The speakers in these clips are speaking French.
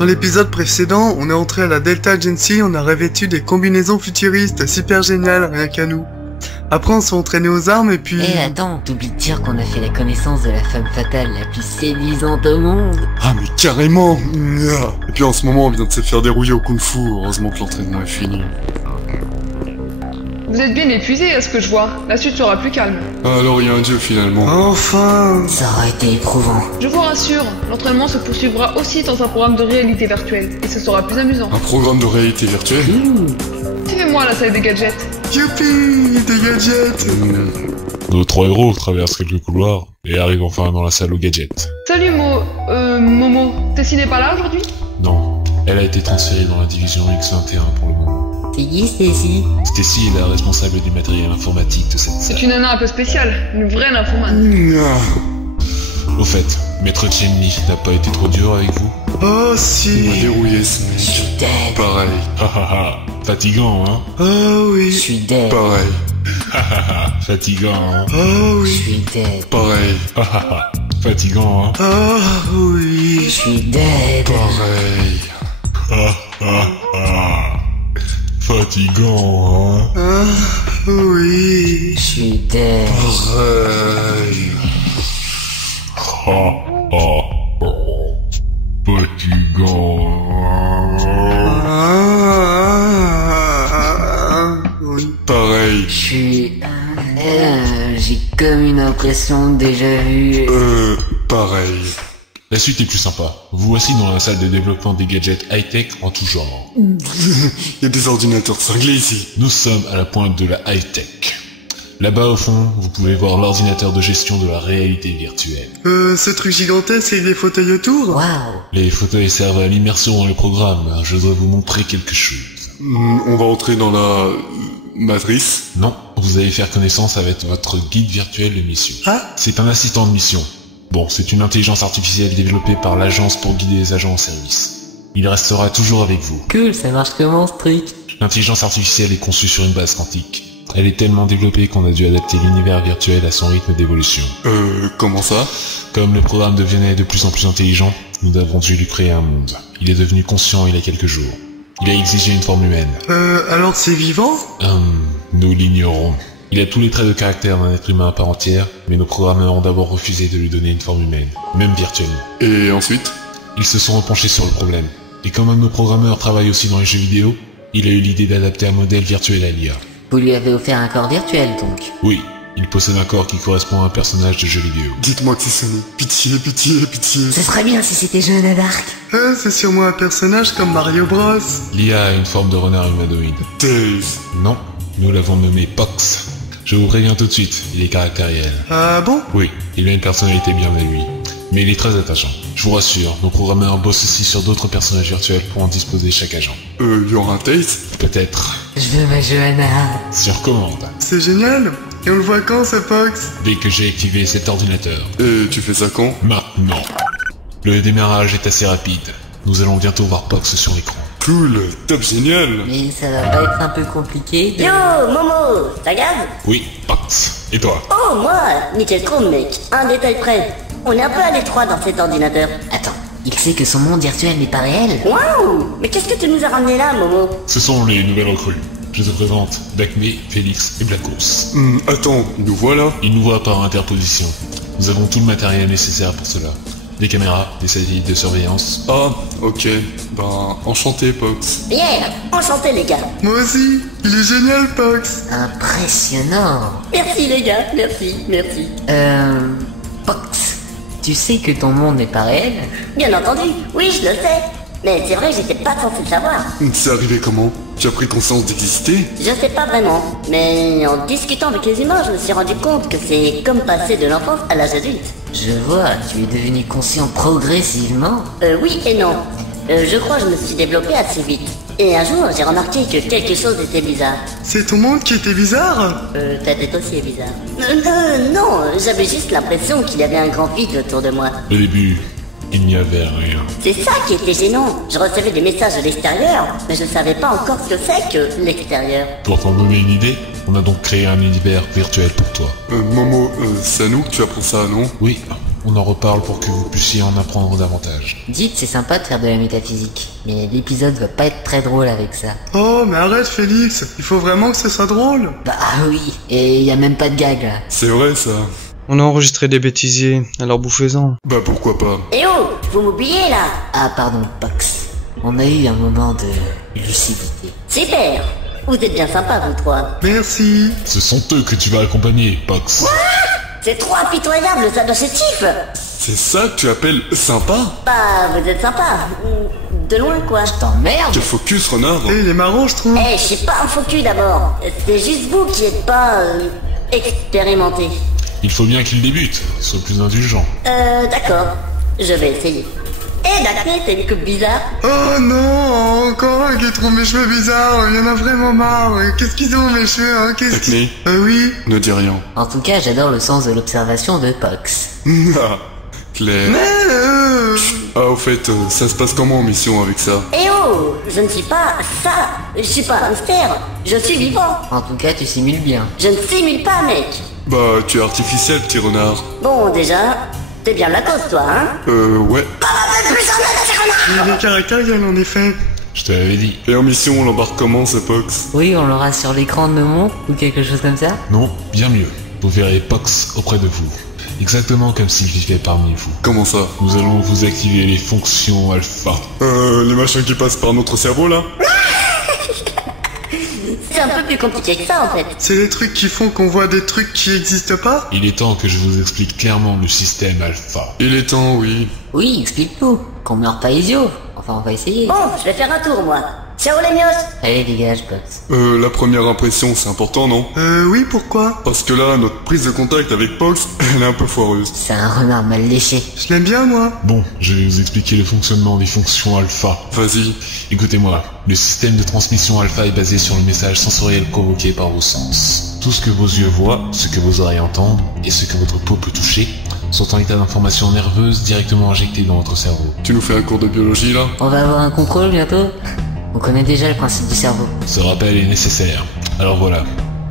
Dans l'épisode précédent, on est entré à la Delta Agency, on a revêtu des combinaisons futuristes super géniales, rien qu'à nous. Après on s'est entraîné aux armes et puis... attends, t'oublies de dire qu'on a fait la connaissance de la femme fatale la plus séduisante au monde. Ah mais carrément. Et puis en ce moment on vient de se faire dérouiller au kung-fu, heureusement que l'entraînement est fini. Vous êtes bien épuisé à ce que je vois, la suite sera plus calme. Alors il y a un dieu finalement. Enfin. Ça aurait été éprouvant. Je vous rassure, l'entraînement se poursuivra aussi dans un programme de réalité virtuelle, et ce sera plus amusant. Un programme de réalité virtuelle? Suivez-moi à la salle des gadgets. Youpi, des gadgets. Nos trois héros traversent quelques couloirs et arrivent enfin dans la salle aux gadgets. Salut Momo, Tessie n'est pas là aujourd'hui? Non, elle a été transférée dans la division X21 pour le moment. C'est qui Stacy? Stacy est la responsable du matériel informatique de cette salle. C'est une nana un peu spéciale, une vraie nymphomane. Au fait, Maître Chenny n'a pas été trop dur avec vous? Oh Il m'a si. dérouillé ce Je mec. suis dead. Pareil, Fatigant, hein? Oh Je oui. suis dead. pareil, Fatigant, hein? Oh Je oui. suis dead. pareil, Fatigant, hein? Oh Je oui. suis dead. pareil. Fatigant, hein? Ah oui. Je suis dead. Pareil. Fatigant, Oui. Pareil. Je suis... j'ai comme une impression de déjà vu. Pareil. La suite est plus sympa. Vous voici dans la salle de développement des gadgets high-tech en tout genre. Il y a des ordinateurs cinglés ici. Nous sommes à la pointe de la high-tech. Là-bas au fond, vous pouvez voir l'ordinateur de gestion de la réalité virtuelle. Ce truc gigantesque avec des fauteuils autour. Waouh. Les fauteuils servent à l'immersion dans le programme. Je dois vous montrer quelque chose. On va entrer dans la... matrice. Non, vous allez faire connaissance avec votre guide virtuel de mission. Ah. C'est un assistant de mission. Bon, c'est une intelligence artificielle développée par l'agence pour guider les agents en service. Il restera toujours avec vous. Cool, ça marche comment ce truc? L'intelligence artificielle est conçue sur une base quantique. Elle est tellement développée qu'on a dû adapter l'univers virtuel à son rythme d'évolution. Comment ça? Comme le programme devenait de plus en plus intelligent, nous avons dû lui créer un monde. Il est devenu conscient il y a quelques jours. Il a exigé une forme humaine. Alors c'est vivant? Nous l'ignorons. Il a tous les traits de caractère d'un être humain à part entière, mais nos programmeurs ont d'abord refusé de lui donner une forme humaine, même virtuellement. Et ensuite? Ils se sont repenchés sur le problème. Et comme un de nos programmeurs travaille aussi dans les jeux vidéo, il a eu l'idée d'adapter un modèle virtuel à l'IA. Vous lui avez offert un corps virtuel donc? Oui, il possède un corps qui correspond à un personnage de jeu vidéo. Dites-moi que c'est Sony. Pitié, pitié, pitié. Ce serait bien si c'était Jeanne d'Arc. C'est sûrement un personnage comme Mario Bros. L'IA a une forme de renard humanoïde. Dave. Non, nous l'avons nommé Pox. Je vous préviens tout de suite, il est caractériel. Ah bon? Oui, il a une personnalité bien à lui. Mais il est très attachant. Je vous rassure, nos programmeurs bossent aussi sur d'autres personnages virtuels pour en disposer chaque agent. Y aura un Tate? Peut-être. Je veux ma Johanna. Sur commande. C'est génial. Et on le voit quand ce Fox? Dès que j'ai activé cet ordinateur. Et tu fais ça quand? Maintenant. Le démarrage est assez rapide. Nous allons bientôt voir Pox sur l'écran. Cool, top génial. Mais ça va pas être un peu compliqué de... Yo, Momo, ça garde? Oui, Pox. Et toi? Oh, moi, nickel chrome, mec. Un détail près. On est un peu à l'étroit dans cet ordinateur. Attends, il sait que son monde virtuel n'est pas réel? Waouh! Mais qu'est-ce que tu nous as ramené là, Momo? Ce sont les nouvelles recrues. Je te présente Dacme, Félix et Blackos. Attends, nous voilà. Ils nous voient par interposition. Nous avons tout le matériel nécessaire pour cela. Des caméras, des satellites de surveillance. Ah, ok. Ben, enchanté, Pox. Yeah! Enchanté, les gars. Moi aussi. Il est génial, Fox. Impressionnant. Merci, les gars. Merci. Pox, tu sais que ton monde n'est pas réel? Bien entendu. Oui, je le sais. Mais c'est vrai que j'étais pas censé le savoir. C'est arrivé comment? Tu as pris conscience d'exister? Je sais pas vraiment. Mais en discutant avec les humains, je me suis rendu compte que c'est comme passer de l'enfance à l'âge adulte. Je vois, tu es devenu conscient progressivement. Oui et non. Je crois que je me suis développé assez vite. Et un jour, j'ai remarqué que quelque chose était bizarre. C'est ton monde qui était bizarre? Ta tête aussi est bizarre. Non, j'avais juste l'impression qu'il y avait un grand vide autour de moi. Au début, il n'y avait rien. C'est ça qui était gênant. Je recevais des messages de l'extérieur, mais je savais pas encore ce que c'est que l'extérieur. Pour t'en donner une idée, on a donc créé un univers virtuel pour toi. Momo, c'est à nous que tu apprends ça, non? Oui, on en reparle pour que vous puissiez en apprendre davantage. Dites, c'est sympa de faire de la métaphysique, mais l'épisode va pas être très drôle avec ça. Oh, mais arrête Félix, il faut vraiment que ce soit drôle. Bah oui, et y a même pas de gag là. C'est vrai ça. On a enregistré des bêtisiers, alors bouffez-en. Bah pourquoi pas. Eh oh, vous m'oubliez là. Ah pardon, Pox. On a eu un moment de lucidité. Super. Vous êtes bien sympas vous trois. Merci. Ce sont eux que tu vas accompagner, Pox. C'est trop impitoyable ça de ce type. C'est ça que tu appelles sympa? Bah vous êtes sympa. De loin quoi. T'emmerdes. Quel focus, renard. Eh, il est marrant, je trouve. Eh, je suis pas un faux cul d'abord. C'est juste vous qui êtes pas expérimenté. Il faut bien qu'il débute, sois plus indulgent. D'accord. Je vais essayer. Eh, Daphné, t'as une coupe bizarre. Oh non, encore un qui trouve mes cheveux bizarres, il y en a vraiment marre. Qu'est-ce qu'ils ont mes cheveux, hein? Qu'est-ce qu'ils... Daphné, Oui. ne dis rien. En tout cas, j'adore le sens de l'observation de Pox. Ah, Claire. Ah, au fait, ça se passe comment en mission avec ça? Eh oh, je ne suis pas ça. Je suis pas un hamster. Je suis vivant. En tout cas, tu simules bien. Je ne simule pas, mec. Bah, tu es artificiel, petit renard. Bon, déjà, t'es bien la cause, toi, hein? Ouais. Il est caractériel en effet. Je te l'avais dit. Et en mission, on l'embarque comment, ce Pox? Oui, on l'aura sur l'écran de nos montres ou quelque chose comme ça. Non, bien mieux. Vous verrez Pox auprès de vous. Exactement comme s'il vivait parmi vous. Comment ça? Nous allons vous activer les fonctions alpha. Les machins qui passent par notre cerveau, là? C'est un peu plus compliqué que ça, en fait. C'est les trucs qui font qu'on voit des trucs qui existent pas? Il est temps que je vous explique clairement le système alpha. Il est temps, oui. Oui, explique-nous. Qu'on meurt pas idiot. Enfin, on va essayer. Bon, je vais faire un tour, moi. Ciao, les mios. Allez, dégage, Pox. La première impression, c'est important, non? Oui, pourquoi? Parce que là, notre prise de contact avec Pox, elle est un peu foireuse. C'est un renard mal léché. Je l'aime bien, moi. Bon, je vais vous expliquer le fonctionnement des fonctions alpha. Vas-y. Écoutez-moi, le système de transmission alpha est basé sur le message sensoriel provoqué par vos sens. Tout ce que vos yeux voient, ce que vos oreilles entendent, et ce que votre peau peut toucher, sont en état d'information nerveuse directement injectée dans votre cerveau. Tu nous fais un cours de biologie, là? On va avoir un contrôle bientôt. On connaît déjà le principe du cerveau. Ce rappel est nécessaire. Alors voilà,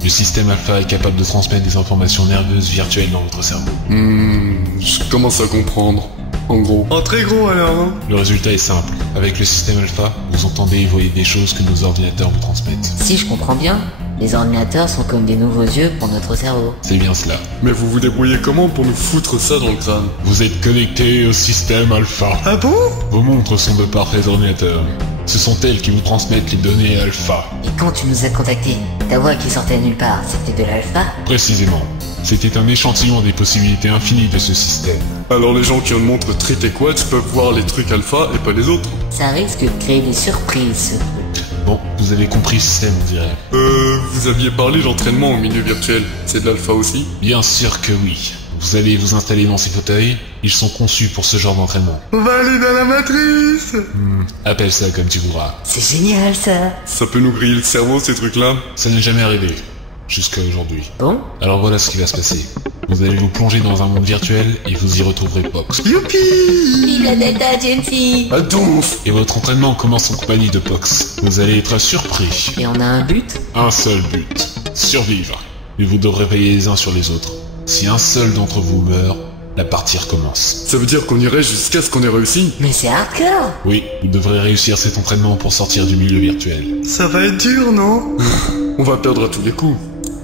le système alpha est capable de transmettre des informations nerveuses virtuelles dans votre cerveau. Je commence à comprendre. En gros. En très gros alors, hein. Le résultat est simple. Avec le système alpha, vous entendez et voyez des choses que nos ordinateurs vous transmettent. Si je comprends bien, les ordinateurs sont comme des nouveaux yeux pour notre cerveau. C'est bien cela. Mais vous vous débrouillez comment pour nous foutre ça dans le crâne? Vous êtes connecté au système alpha. Ah bon? Vos montres sont de parfaits ordinateurs. Ce sont elles qui vous transmettent les données alpha. Et quand tu nous as contactés, ta voix qui sortait de nulle part, c'était de l'alpha? Précisément. C'était un échantillon des possibilités infinies de ce système. Alors les gens qui ont une montre très quads peuvent voir les trucs alpha et pas les autres? Ça risque de créer des surprises, ce truc. Bon, vous avez compris le système, on dirait. Vous aviez parlé d'entraînement au milieu virtuel. C'est de l'alpha aussi? Bien sûr que oui. Vous allez vous installer dans ces fauteuils. Ils sont conçus pour ce genre d'entraînement. On va aller dans la matrice. Appelle ça comme tu voudras. C'est génial, ça. Ça peut nous griller le cerveau, ces trucs-là? Ça n'est jamais arrivé. Jusqu'à aujourd'hui. Bon? Alors voilà ce qui va se passer. Vous allez vous plonger dans un monde virtuel et vous y retrouverez Pox. Youpi! Vive la Delta Agency! Adonf! Et votre entraînement commence en compagnie de Pox. Vous allez être surpris. Et on a un but? Un seul but. Survivre. Et vous devrez veiller les uns sur les autres. Si un seul d'entre vous meurt, la partie recommence. Ça veut dire qu'on irait jusqu'à ce qu'on ait réussi? Mais c'est hardcore! Oui, vous devrez réussir cet entraînement pour sortir du milieu virtuel. Ça va être dur, non? On va perdre à tous les coups.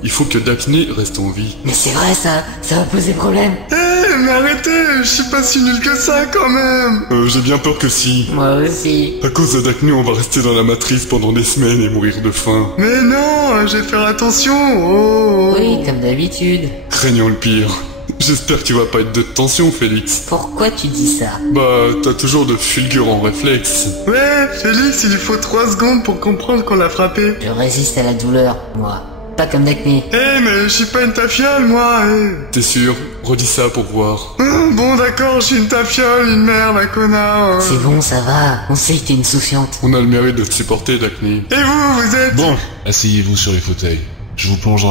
Il faut que Daphné reste en vie. Mais c'est vrai, ça va poser problème. Eh, mais arrêtez, je suis pas si nul que ça quand même. J'ai bien peur que si. Moi aussi. À cause de Daphné, on va rester dans la matrice pendant des semaines et mourir de faim. Mais non, je vais faire attention. Oh. Oui, comme d'habitude. Craignons le pire. J'espère que tu vas pas être de tension, Félix. Pourquoi tu dis ça? Bah, t'as toujours de fulgurants réflexes. Ouais, Félix, il lui faut 3 secondes pour comprendre qu'on l'a frappé. Je résiste à la douleur, moi. Pas comme Daphné. Eh, mais je suis pas une tafiole, moi, eh. T'es sûr? Redis ça pour voir. Bon, d'accord, je suis une tafiole, une merde, un connard. C'est bon, ça va. On sait que t'es une soufiante. On a le mérite de te supporter, Daphné. Et vous êtes... Bon, asseyez-vous sur les fauteuils. Je vous plonge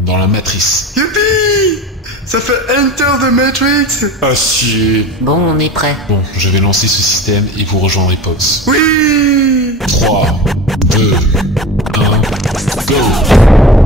dans la matrice. Youpi! Ça fait Enter the Matrix. Ah chier. Bon, on est prêt. Bon, je vais lancer ce système et vous rejoindrez Pox. Oui! 3, 2, 1, go!